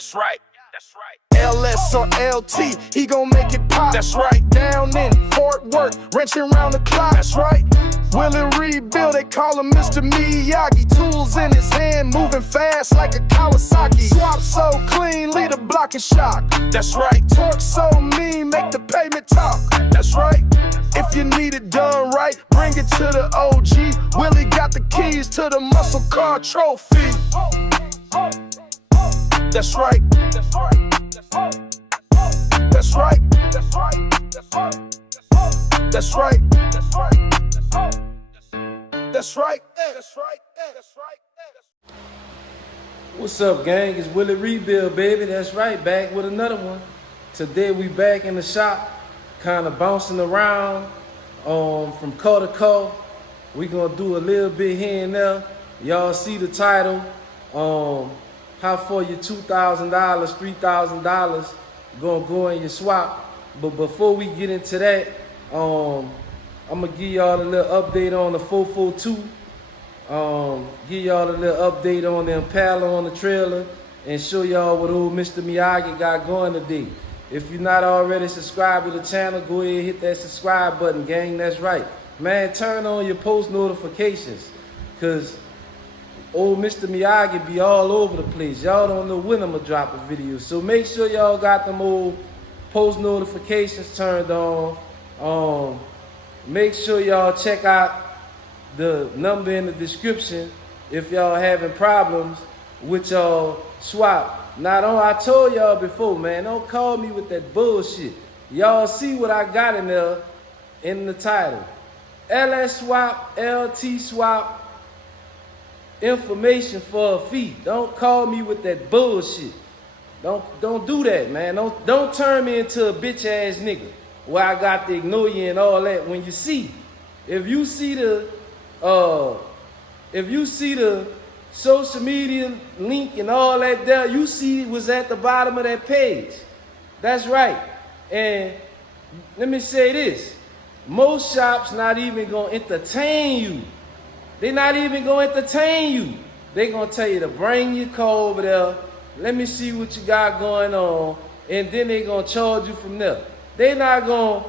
That's right. LS or LT, he gon' make it pop. That's right. Down in Fort Worth, wrenching round the clock. That's right. Will and rebuild, they call him Mr. Miyagi. Tools in his hand, moving fast like a Kawasaki. Swap so clean, lead a block and shock. That's right. Torque so mean, make the pavement talk. That's right. If you need it done right, bring it to the OG. Willie got the keys to the muscle car trophy. That's right. That's right. That's right. That's right. That's right. That's right. What's up, gang? It's Willie Rebuild, baby. That's right, back with another one. Today we back in the shop, kind of bouncing around from car to car. We gonna do a little bit here and there. Y'all see the title. How for your $2,000, $3,000 gonna go in your swap. But before we get into that, I'm gonna give y'all a little update on the 442. Give y'all a little update on the Impala on the trailer and show y'all what old Mr. Miyagi got going today. If you're not already subscribed to the channel, go ahead and hit that subscribe button, gang. That's right. Man, turn on your post notifications, cause old Mr. Miyagi be all over the place. Y'all don't know when I'm gonna drop a video. So make sure y'all got them old post notifications turned on. Make sure y'all check out the number in the description if y'all having problems with y'all swap. Now, I told y'all before, man, don't call me with that bullshit. Y'all see what I got in there in the title. LS swap, LT swap, information for a fee. Don't call me with that bullshit. Don't do that, man. Don't turn me into a bitch ass nigga where I got to ignore you and all that. When you see, if you see the social media link and all that there, you see it was at the bottom of that page. That's right. And let me say this. Most shops not even gonna entertain you. They're not even gonna entertain you. They're gonna tell you to bring your car over there. Let me see what you got going on. And then they're gonna charge you from there. They're not gonna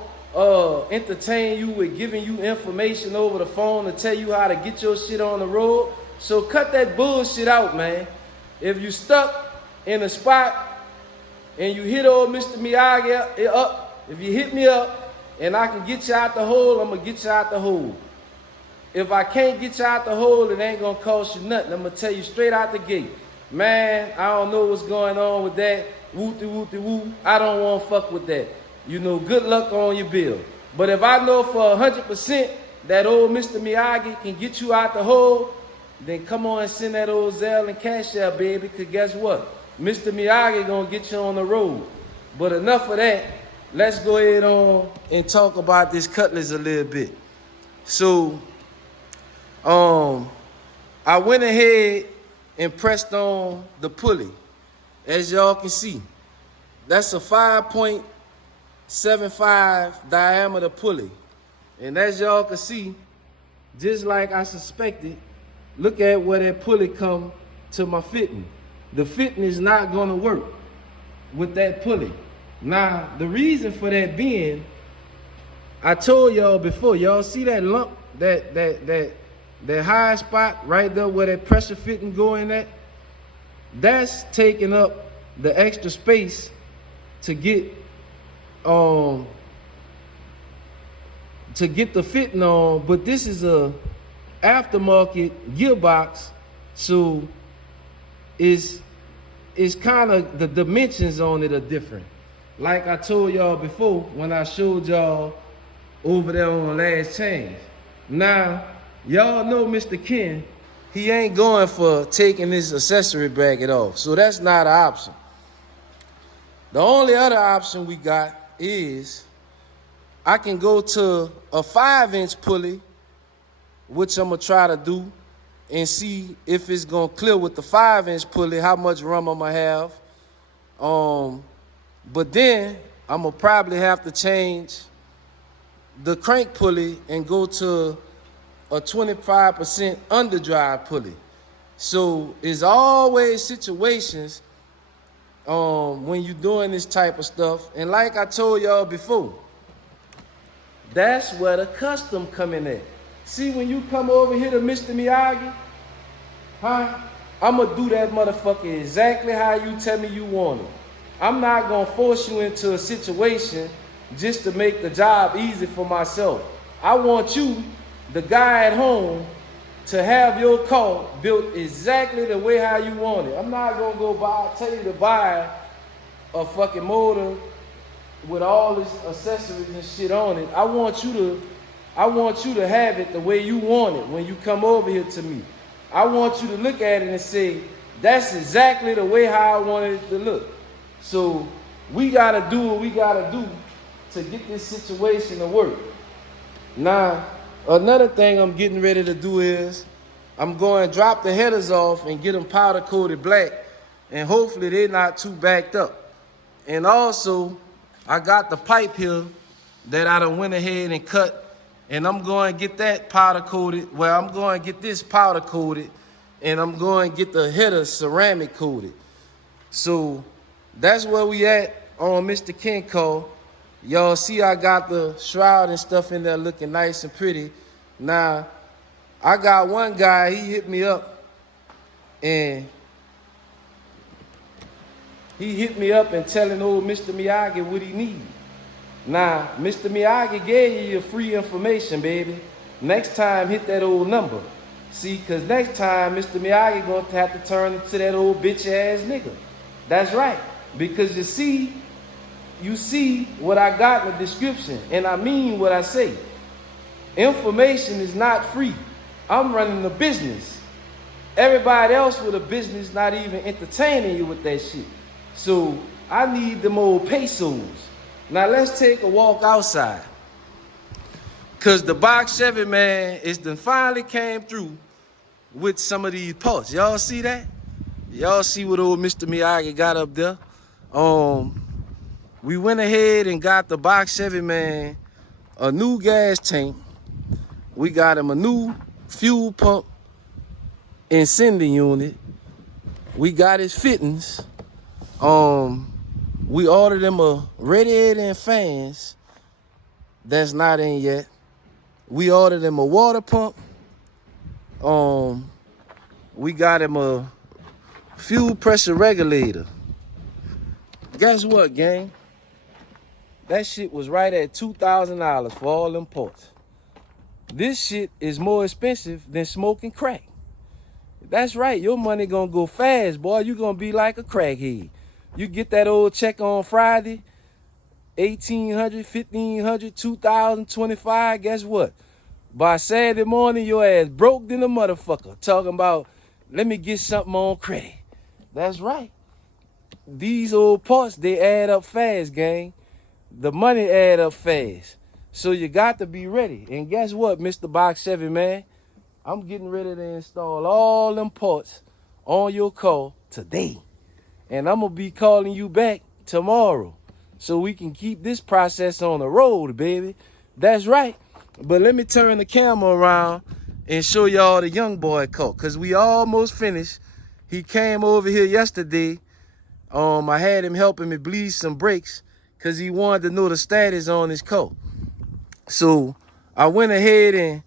entertain you with giving you information over the phone to tell you how to get your shit on the road. So cut that bullshit out, man. If you stuck in a spot and you hit old Mr. Miyagi up, if you hit me up and I can get you out the hole, I'm gonna get you out the hole. If I can't get you out the hole, it ain't gonna cost you nothing. I'm gonna tell you straight out the gate. Man, I don't know what's going on with that. Woo-de-woo-de-woo. I don't wanna fuck with that. You know, good luck on your bill. But if I know for 100% that old Mr. Miyagi can get you out the hole, then come on and send that old Zelle and Cash App, baby, because guess what? Mr. Miyagi gonna get you on the road. But enough of that. Let's go ahead on and talk about this Cutlass a little bit. So, I went ahead and pressed on the pulley. As y'all can see, that's a 5.75 diameter pulley. And as y'all can see, just like I suspected, look at where that pulley come to my fitting. The fitting is not gonna work with that pulley. Now, the reason for that being, I told y'all before, y'all see that lump, that high spot right there where that pressure fitting going at? That's taking up the extra space to get the fitting on, but this is a aftermarket gearbox, so it's kind of, the dimensions on it are different. Like I told y'all before when I showed y'all over there on Last Change. Now, y'all know Mr. Ken, he ain't going for taking this accessory bracket off, so that's not an option. The only other option we got is I can go to a 5-inch pulley, which I'm gonna try to do, and see if it's gonna clear with the 5-inch pulley, how much rum I'm gonna have. But then I'm gonna probably have to change the crank pulley and go to a 25% underdrive pulley. So it's always situations when you doing this type of stuff. And like I told y'all before, that's where the custom come in at. See, when you come over here to Mr. Miyagi, huh? I'ma do that motherfucker exactly how you tell me you want it. I'm not gonna force you into a situation just to make the job easy for myself. I want you, the guy at home, to have your car built exactly the way how you want it. I'm not gonna tell you to buy a fucking motor with all this accessories and shit on it. I want you to have it the way you want it when you come over here to me. I want you to look at it and say, that's exactly the way how I wanted it to look. So we gotta do what we gotta do to get this situation to work. Now, another thing I'm getting ready to do is I'm going to drop the headers off and get them powder coated black, and hopefully they're not too backed up. And also, I got the pipe here that I done went ahead and cut, and I'm going to get that powder coated. Well, I'm going to get this powder coated, and I'm going to get the header ceramic coated. So that's where we at on Mr. King Cole. Y'all see I got the shroud and stuff in there looking nice and pretty. Now, I got one guy, he hit me up and telling old Mr. Miyagi what he need. Now, Mr. Miyagi gave you your free information, baby. Next time, hit that old number. See, because next time, Mr. Miyagi going to have to turn into that old bitch-ass nigga. That's right. Because you see what I got in the description, and I mean what I say. Information is not free. I'm running a business. Everybody else with a business not even entertaining you with that shit. So I need them old pesos. Now let's take a walk outside. Cause the box Chevy man finally came through with some of these parts. Y'all see that? Y'all see what old Mr. Miyagi got up there? We went ahead and got the box Chevy man a new gas tank. We got him a new fuel pump and sending unit. We got his fittings. We ordered him a radiator and fans. That's not in yet. We ordered him a water pump. We got him a fuel pressure regulator. Guess what, gang? That shit was right at $2,000 for all them parts. This shit is more expensive than smoking crack. That's right, your money gonna go fast, boy. You gonna be like a crackhead. You get that old check on Friday, $1,800, $1,500, $2,000, $2,500, guess what? By Saturday morning, your ass broke than a motherfucker. Talking about, let me get something on credit. That's right. These old parts, they add up fast, gang. The money add up fast. So you got to be ready. And guess what, Mr. Box Chevy, man? I'm getting ready to install all them parts on your car today. And I'm going to be calling you back tomorrow so we can keep this process on the road, baby. That's right. But let me turn the camera around and show y'all the young boy car, because we almost finished. He came over here yesterday. I had him helping me bleed some brakes because he wanted to know the status on his car. So I went ahead and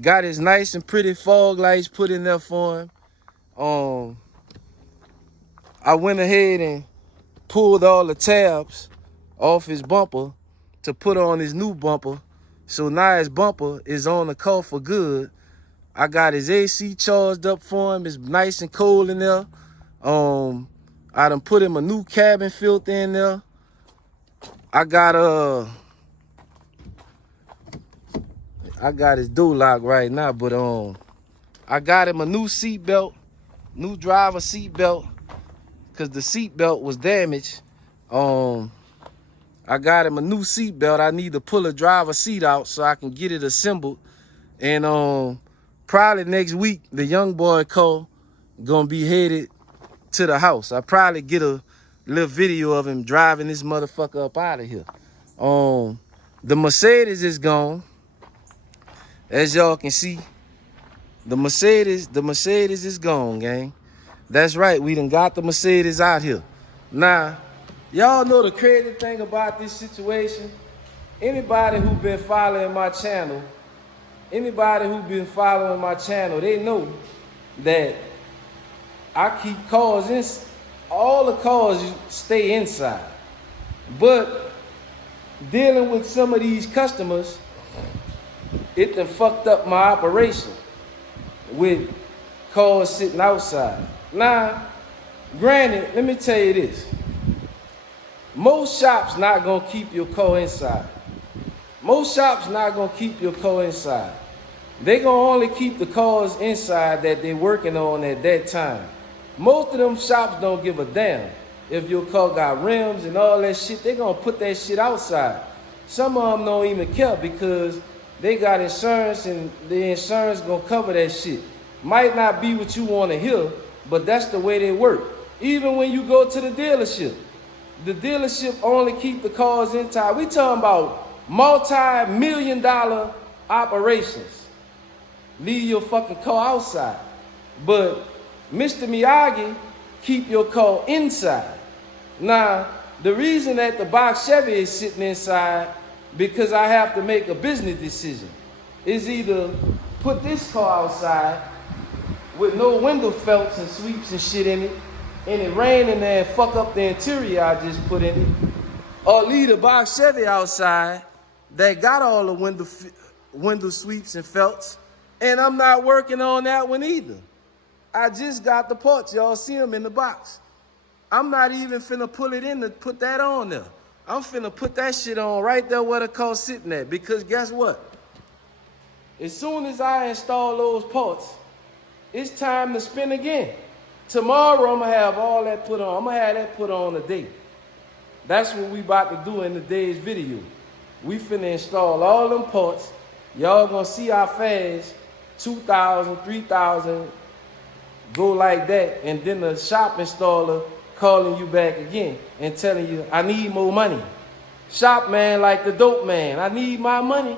got his nice and pretty fog lights put in there for him. I went ahead and pulled all the tabs off his bumper to put on his new bumper. So now his bumper is on the car for good. I got his AC charged up for him. It's nice and cold in there. I done put him a new cabin filter in there. I got his door lock right now, but I got him a new seat belt, new driver seat belt, because the seat belt was damaged. I got him a new seat belt. I need to pull a driver seat out so I can get it assembled. And probably next week, the young boy car gonna be headed to the house. I probably get a little video of him driving this motherfucker up out of here. The Mercedes is gone. As y'all can see, the Mercedes is gone, gang. That's right, we done got the Mercedes out here. Now, y'all know the crazy thing about this situation? Anybody who been following my channel, they know that I keep cars in, all the cars stay inside. But dealing with some of these customers, it done fucked up my operation with cars sitting outside. Now, granted, let me tell you this. Most shops not gonna keep your car inside. Most shops not gonna keep your car inside. They gonna only keep the cars inside that they working on at that time. Most of them shops don't give a damn if your car got rims and all that shit. They gonna put that shit outside. Some of them don't even care because they got insurance and the insurance gonna cover that shit. Might not be what you wanna hear, but that's the way they work. Even when you go to the dealership only keep the cars inside. We talking about multi-million-dollar operations. Leave your fucking car outside. But Mr. Miyagi keep your car inside. Now, the reason that the box Chevy is sitting inside, because I have to make a business decision, is either put this car outside with no window felts and sweeps and shit in it, and it rain in there and fuck up the interior I just put in it, or leave the box Chevy outside that got all the window sweeps and felts, and I'm not working on that one either. I just got the parts. Y'all see them in the box. I'm not even finna pull it in to put that on there. I'm finna put that shit on right there where the car's sitting at, because guess what? As soon as I install those parts, it's time to spin again. Tomorrow I'm gonna have all that put on. I'm gonna have that put on today. That's what we about to do in today's video. We finna install all them parts. Y'all gonna see how fast 2,000, 3,000 go like that, and then the shop installer calling you back again and telling you, I need more money. Shop man like the dope man. I need my money.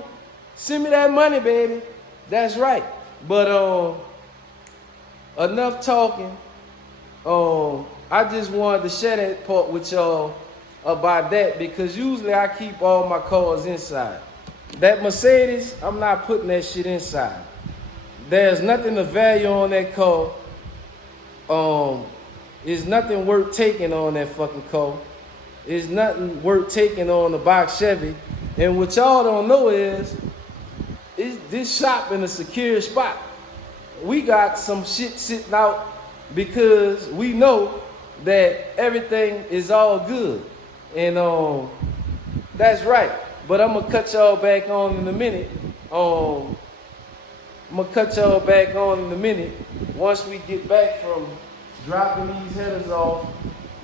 Send me that money, baby. That's right. But enough talking. I just wanted to share that part with y'all about that, because usually I keep all my cars inside. That Mercedes, I'm not putting that shit inside. There's nothing of value on that car. There's nothing worth taking on that fucking car. There's nothing worth taking on the box Chevy. And what y'all don't know is this shop in a secure spot. We got some shit sitting out because we know that everything is all good. And that's right. But I'm gonna cut y'all back on in a minute. Once we get back from dropping these headers off.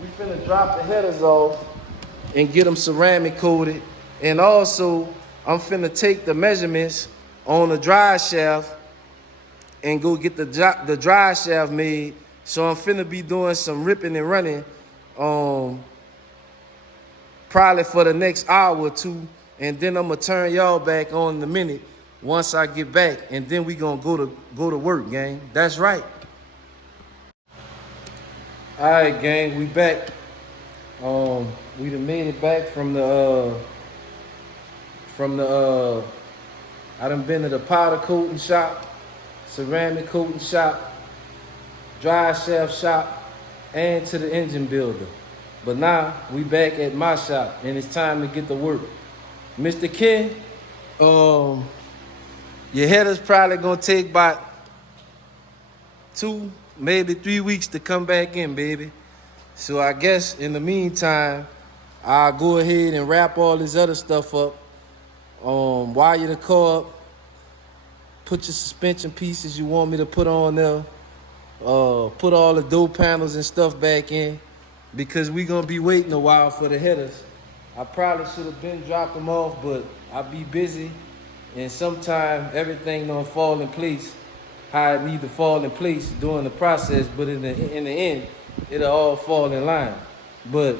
We finna drop the headers off and get them ceramic coated. And also, I'm finna take the measurements on the drive shaft and go get the drive shaft made. So I'm finna be doing some ripping and running probably for the next hour or two. And then I'm gonna turn y'all back on in a minute once I get back. And then we gonna go to work, gang. That's right. All right, gang, we back. We done made it back from the I done been to the powder coating shop, ceramic coating shop, dry shaft shop, and to the engine builder. But now we back at my shop and it's time to get to work. Mr. Ken, your header's probably gonna take about 2, maybe 3 weeks to come back in, baby. So I guess in the meantime, I'll go ahead and wrap all this other stuff up. Wire the car up, put your suspension pieces you want me to put on there, put all the door panels and stuff back in, because we gonna be waiting a while for the headers. I probably should have been dropped them off, but I be busy, and sometimes everything don't fall in place how it need to fall in place during the process, but in the end, it'll all fall in line. But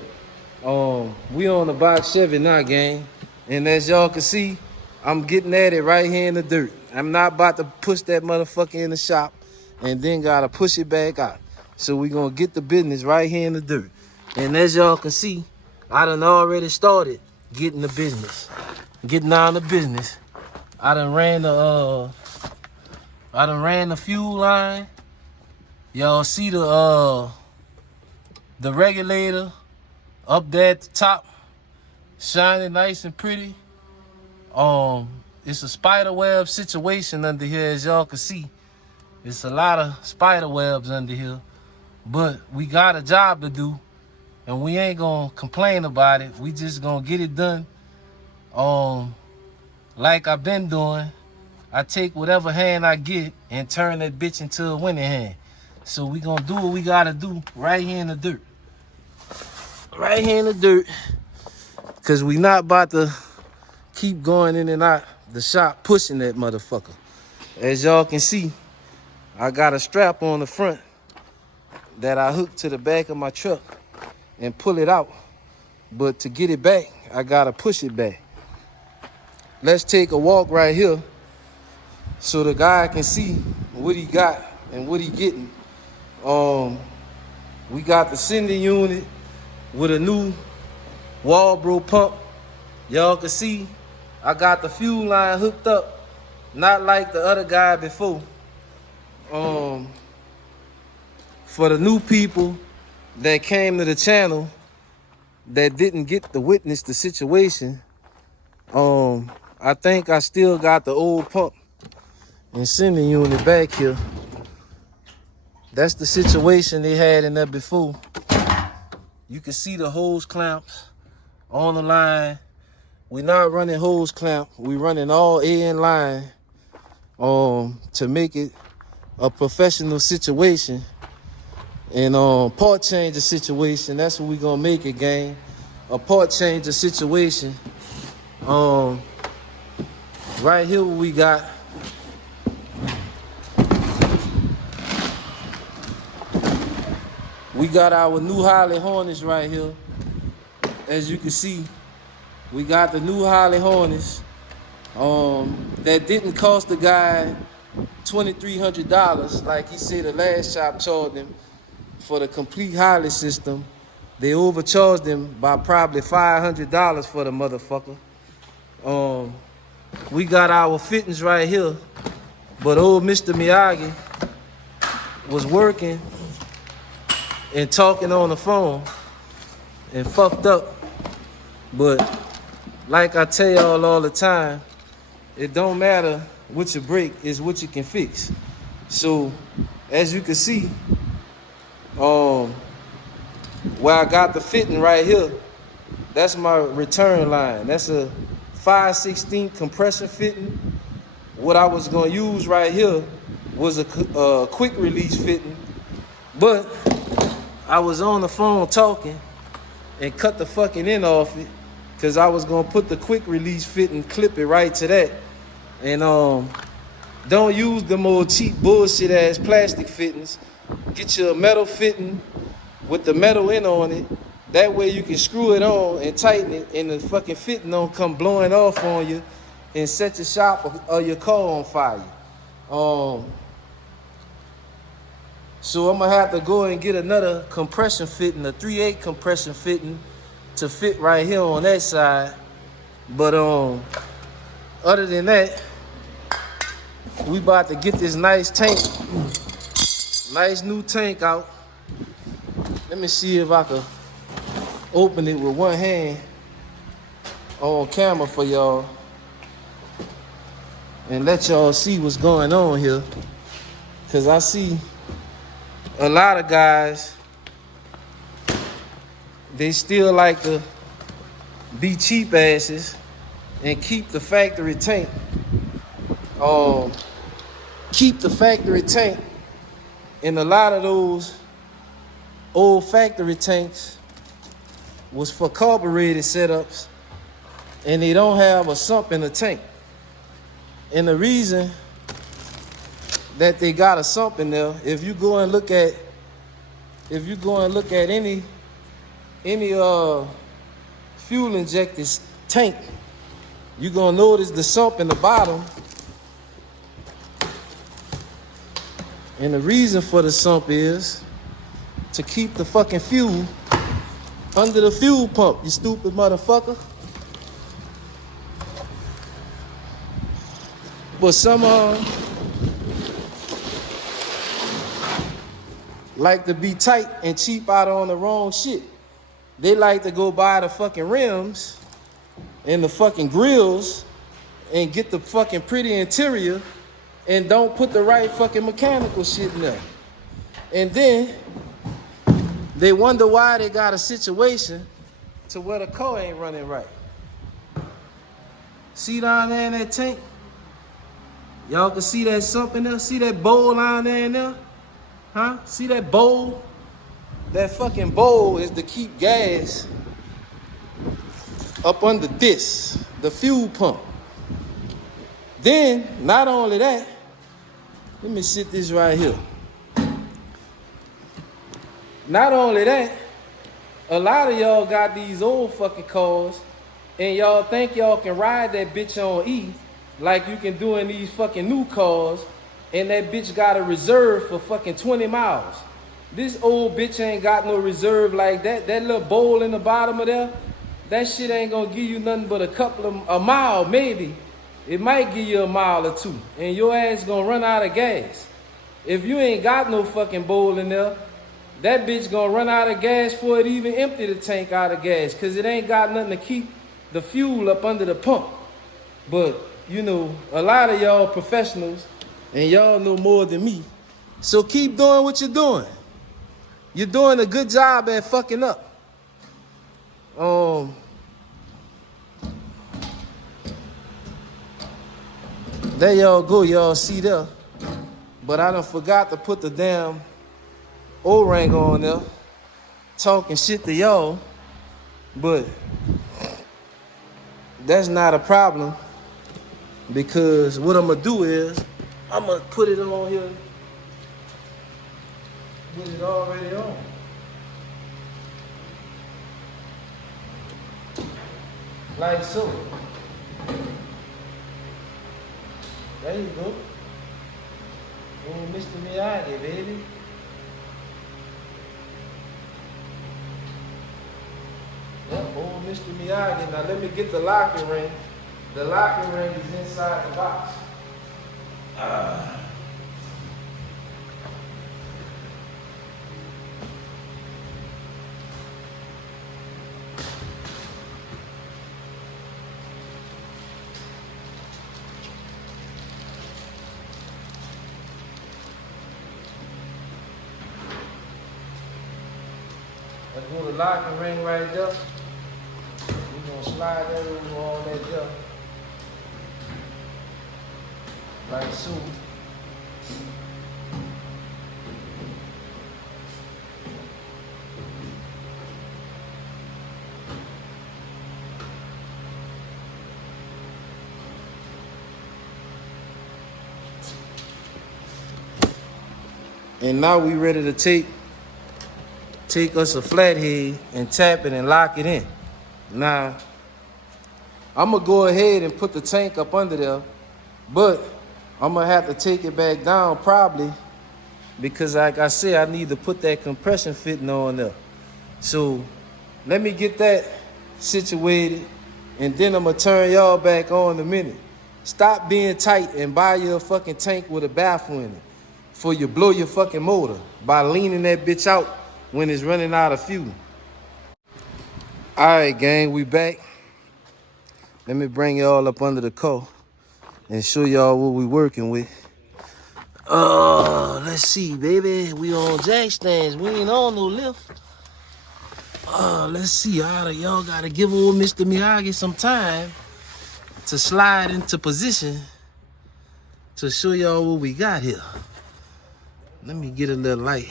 we on the box Chevy now, gang. And as y'all can see, I'm getting at it right here in the dirt. I'm not about to push that motherfucker in the shop and then gotta push it back out. So we gonna get the business right here in the dirt. And as y'all can see, I done already started getting the business. Getting down to business. I done ran the fuel line. Y'all see the regulator up there at the top, shining nice and pretty. It's a spider web situation under here, as y'all can see. It's a lot of spider webs under here, but we got a job to do, and we ain't gonna complain about it. We just gonna get it done. Like I've been doing, I take whatever hand I get and turn that bitch into a winning hand. So we gonna do what we gotta do right here in the dirt. Right here in the dirt, cause we not about to keep going in and out the shop pushing that motherfucker. As y'all can see, I got a strap on the front that I hooked to the back of my truck and pull it out. But to get it back, I gotta push it back. Let's take a walk right here so the guy can see what he got and what he getting. We got the sending unit with a new Walbro pump. Y'all can see I got the fuel line hooked up, not like the other guy before. For the new people that came to the channel that didn't get to witness the situation, I think I still got the old pump and sending unit back here. That's the situation they had in there before. You can see the hose clamps on the line. We're not running hose clamp. We're running all in line to make it a professional situation. And part changer situation, that's what we're gonna make it, gang. A part changer situation. Right here what we got. We got our new Harley Hornets right here. As you can see, we got the new Harley Hornets. That didn't cost the guy $2,300 like he said the last shop charged him for the complete Harley system. They overcharged him by probably $500 for the motherfucker. We got our fittings right here, but old Mr. Miyagi was working and talking on the phone and fucked up. But like I tell y'all all the time, it don't matter what you break, it's what you can fix. So as you can see, where I got the fitting right here, that's my return line. That's a 5/16 compression fitting. What I was gonna use right here was a quick release fitting, but I was on the phone talking and cut the fucking end off it because I was gonna put the quick release fitting, clip it right to that. And don't use them old cheap bullshit ass plastic fittings. Get you a metal fitting with the metal end on it. That way you can screw it on and tighten it, and the fucking fitting don't come blowing off on you and set your shop or your car on fire. So I'm gonna have to go and get another compression fitting, a 3/8 compression fitting to fit right here on that side. But other than that, we about to get this nice tank, nice new tank out. Let me see if I can open it with one hand on camera for y'all and let y'all see what's going on here. Cause I see a lot of guys, they still like to be cheap asses and keep the factory tank. Keep the factory tank. And a lot of those old factory tanks was for carbureted setups, and they don't have a sump in the tank. And the reason that they got a sump in there, if you go and look at any fuel injected tank, you're gonna notice the sump in the bottom. And the reason for the sump is to keep the fucking fuel under the fuel pump, you stupid motherfucker. But some like to be tight and cheap out on the wrong shit. They like to go buy the fucking rims and the fucking grills and get the fucking pretty interior and don't put the right fucking mechanical shit in there. And then they wonder why they got a situation to where the car ain't running right. See down there in that tank? Y'all can see that sump in there? See that bowl down there in there? Huh? See that bowl? That fucking bowl is to keep gas up under this, the fuel pump. Then, not only that, let me sit this right here. Not only that, a lot of y'all got these old fucking cars and y'all think y'all can ride that bitch on E like you can do in these fucking new cars, and that bitch got a reserve for fucking 20 miles. This old bitch ain't got no reserve like that. That little bowl in the bottom of there, that shit ain't gonna give you nothing but a mile maybe. It might give you a mile or two, and your ass gonna run out of gas. If you ain't got no fucking bowl in there, that bitch gonna run out of gas before it even empty the tank out of gas, cause it ain't got nothing to keep the fuel up under the pump. But you know, a lot of y'all professionals, and y'all know more than me. So keep doing what you're doing. You're doing a good job at fucking up. There y'all go, y'all see there. But I done forgot to put the damn O-ring on there. Talking shit to y'all. But that's not a problem. Because what I'm gonna do is, I'm gonna put it on here with it already on. Like so. There you go. Oh, Mr. Miyagi, baby. Yep, oh, Mr. Miyagi. Now let me get the locking ring. The locking ring is inside the box. Let's do the locking ring right there. We're gonna slide that over on that there. Like so. And now we ready to take us a flathead and tap it and lock it in. Now, I'm gonna go ahead and put the tank up under there, but I'm gonna have to take it back down probably because like I said, I need to put that compression fitting on there. So let me get that situated and then I'm gonna turn y'all back on in a minute. Stop being tight and buy your fucking tank with a baffle in it before you blow your fucking motor by leaning that bitch out when it's running out of fuel. All right, gang, we back. Let me bring y'all up under the car and show y'all what we working with. Let's see, baby. We on jack stands. We ain't on no lift. Let's see. Y'all gotta give old Mr. Miyagi some time to slide into position to show y'all what we got here. Let me get a little light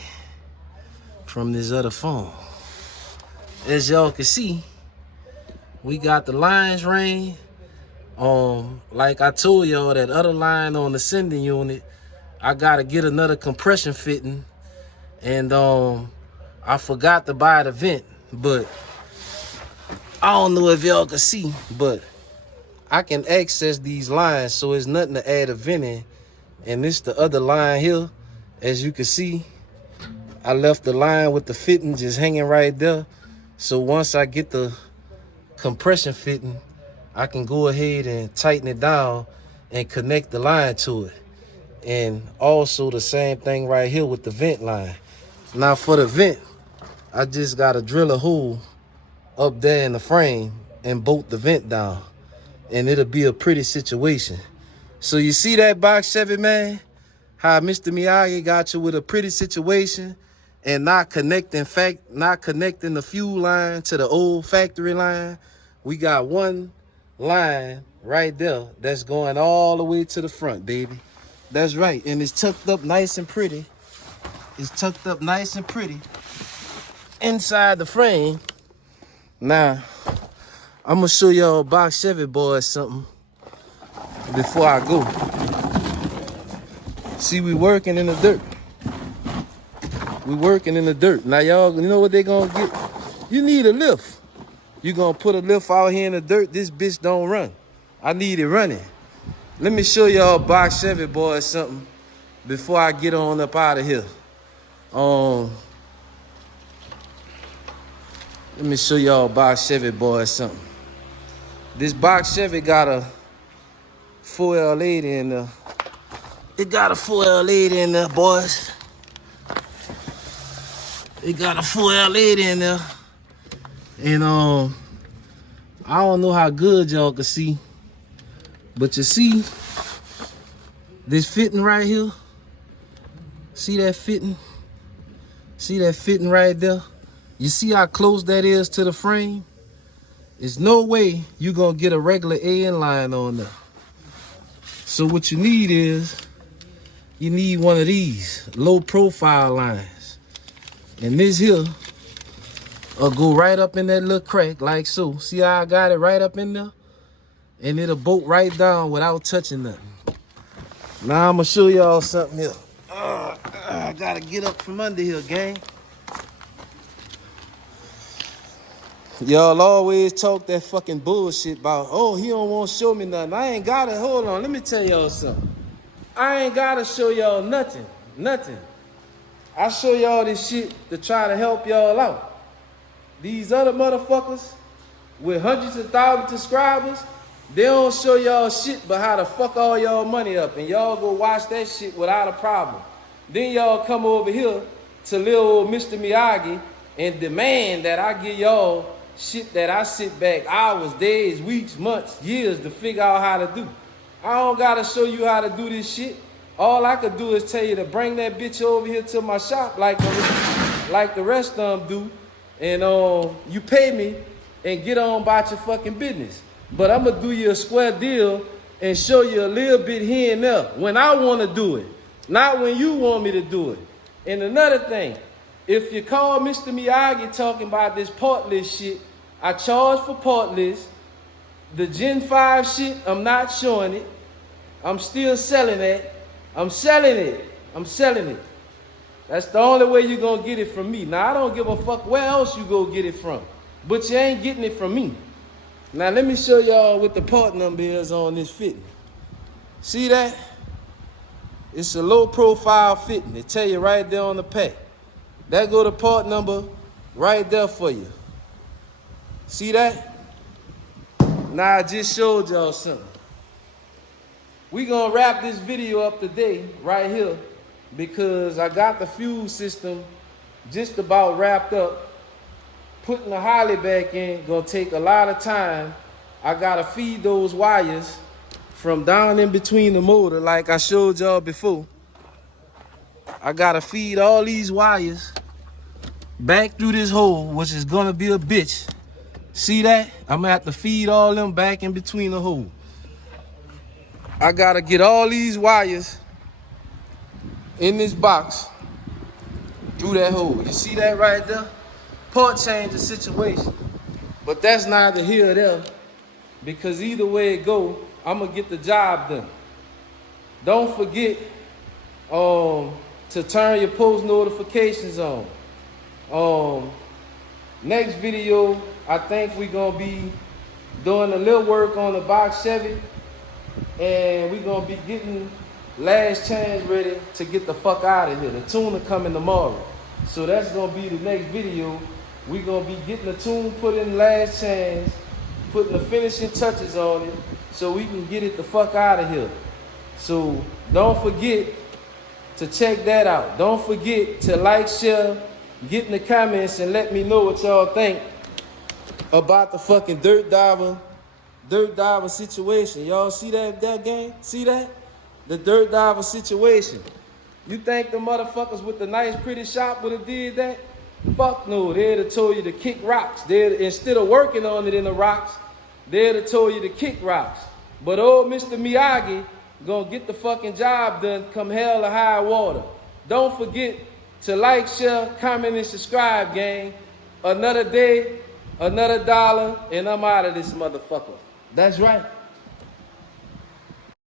from this other phone. As y'all can see, we got the lines ring. Like I told y'all, that other line on the sending unit, I gotta get another compression fitting, and I forgot to buy the vent, but I don't know if y'all can see, but I can access these lines, so it's nothing to add a vent in. And this the other line here. As you can see, I left the line with the fitting just hanging right there. So once I get the compression fitting, I can go ahead and tighten it down and connect the line to it. And also the same thing right here with the vent line. Now for the vent, I just gotta drill a hole up there in the frame and bolt the vent down, and it'll be a pretty situation. So you see that box Chevy, man? How Mr. Miyagi got you with a pretty situation and not connecting the fuel line to the old factory line. We got one line right there that's going all the way to the front, baby. That's right, and it's tucked up nice and pretty. It's tucked up nice and pretty inside the frame. Now, I'm gonna show y'all box Chevy boys something before I go. See, we working in the dirt. We working in the dirt. Now, y'all, you know what they gonna get? You need a lift. You gonna put a lift out here in the dirt, this bitch don't run. I need it running. Let me show y'all box Chevy boys something before I get on up out of here. Let me show y'all box Chevy boys something. This box Chevy got a 4L80 in there. It got a 4L80 in there, boys. It got a 4L80 in there. And I don't know how good y'all can see, but you see this fitting right here? See that fitting? See that fitting right there? You see how close that is to the frame? There's no way you're gonna get a regular AN line on there. So what you need is, you need one of these low profile lines. And this here will go right up in that little crack like so. See how I got it right up in there? And it'll bolt right down without touching nothing. Now I'm gonna show y'all something here. I gotta get up from under here, gang. Y'all always talk that fucking bullshit about, oh, he don't want to show me nothing. I ain't gotta, hold on, let me tell y'all something. I ain't gotta show y'all nothing, nothing. I show y'all this shit to try to help y'all out. These other motherfuckers with hundreds of thousands of subscribers, they don't show y'all shit but how to fuck all y'all money up, and y'all go watch that shit without a problem. Then y'all come over here to little old Mr. Miyagi and demand that I give y'all shit that I sit back hours, days, weeks, months, years to figure out how to do. I don't gotta show you how to do this shit. All I could do is tell you to bring that bitch over here to my shop like the rest of them do, and you pay me and get on about your fucking business. But I'm gonna do you a square deal and show you a little bit here and there when I wanna do it, not when you want me to do it. And another thing, if you call Mr. Miyagi talking about this part list shit, I charge for part list. The Gen 5 shit, I'm not showing it. I'm still selling it. I'm selling it. I'm selling it. That's the only way you're gonna get it from me. Now, I don't give a fuck where else you go get it from, but you ain't getting it from me. Now, let me show y'all what the part number is on this fitting. See that? It's a low profile fitting. They tell you right there on the pack. That go the part number right there for you. See that? Now I just showed y'all something. We gonna wrap this video up today right here because I got the fuel system just about wrapped up. Putting the Holly back in gonna take a lot of time. I gotta feed those wires from down in between the motor like I showed y'all before. I gotta feed all these wires back through this hole, which is gonna be a bitch. See that? I'm gonna have to feed all them back in between the hole. I gotta get all these wires in this box through that hole. You see that right there? Part change the situation. But that's neither here or there, because either way it go, I'm gonna get the job done. Don't forget to turn your post notifications on. Next video, I think we're gonna be doing a little work on the box Chevy, and we're gonna be getting last chance ready to get the fuck out of here. The tuner coming tomorrow. So that's gonna be the next video. We gonna be getting the tune put in last chance, putting the finishing touches on it, so we can get it the fuck out of here. So don't forget to check that out. Don't forget to like, share, get in the comments, and let me know what y'all think about the fucking dirt diver situation. Y'all see that game? See that? The dirt diver situation. You think the motherfuckers with the nice pretty shop would have did that? Fuck no, they'd have told you to kick rocks. Instead of working on it in the rocks, they'd have told you to kick rocks. But old Mr. Miyagi gonna get the fucking job done come hell or high water. Don't forget to like, share, comment, and subscribe, gang. Another day, another dollar, and I'm out of this motherfucker. That's right.